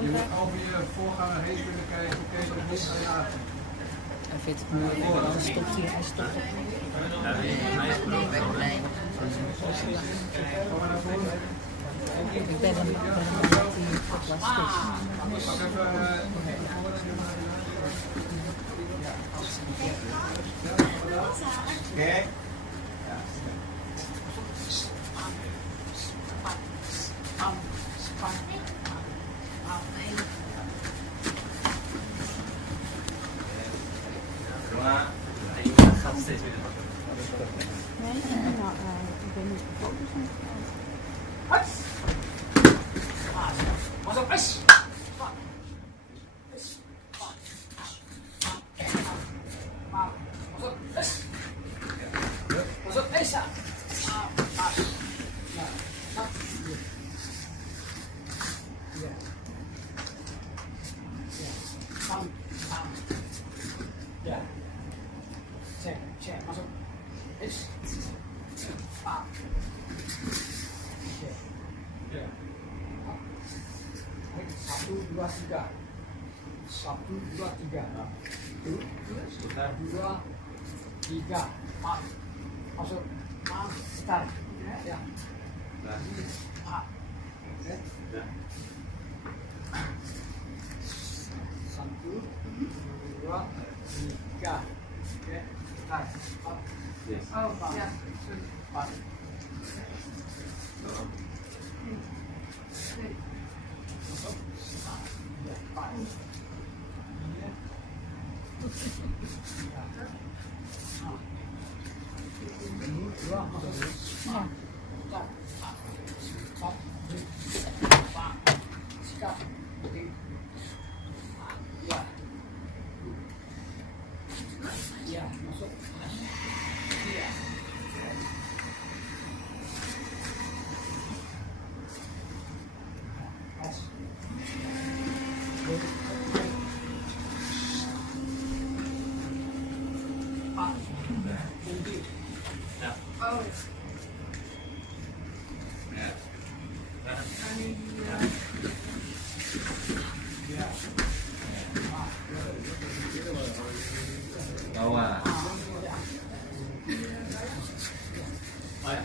Je moet over je voorganger heen kunnen kijken, oké, dat is aan laten. Hij vindt het moeilijk, dan stopt hij stopt op. Ik ben hem dat hij was. Oké. Gaat steeds weer de Nee, ik ben niet gefocust. Ja. Cek, masuk. Is. Ah. Ya. 1, 2, 3. 1, 2, 3. Sebentar. 2, 3. Masuk. Start. Ya. Ah. Oke. 1, 2, 3. Oke. Start. Yes. Oh, ya. Start. Ya, masuk. Iya. Bawah. Oh ya.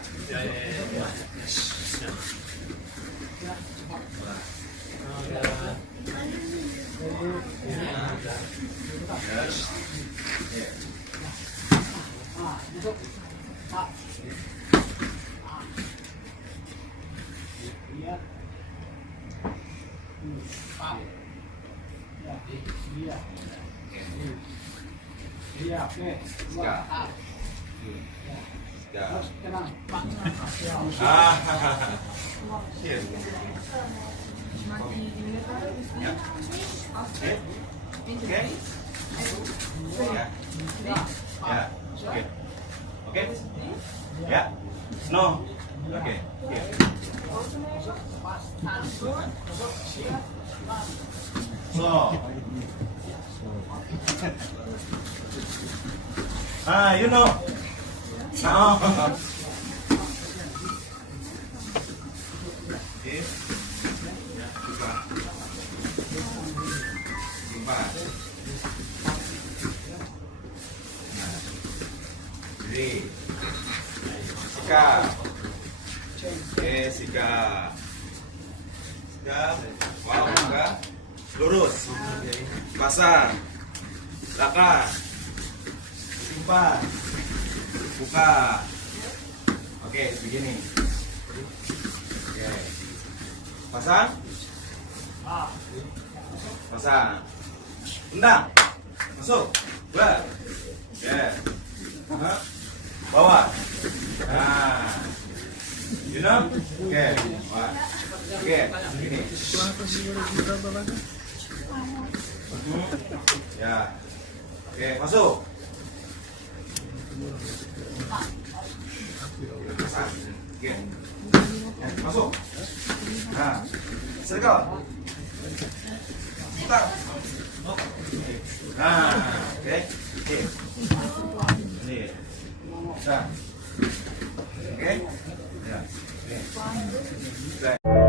Ya. Iya, oke. Tenang. Oke. Ya. No. Oke. So. You know. Now. Okay. Sika. Oke, sika. Wow, sika. Lurus. Pasang. Belakang. Simpan. Buka. Oke, begini. Oke. Pasang. Pasang. Tendang. Masuk. Buat. Oke. Bawah. Nah. You know? Oke. Oke, begini. Ya. Oke, masuk. Oke. Masuk. Nah, circle. Putar. Nah, oke. Oke. Ini. Nah. Oke. Ya. Oke.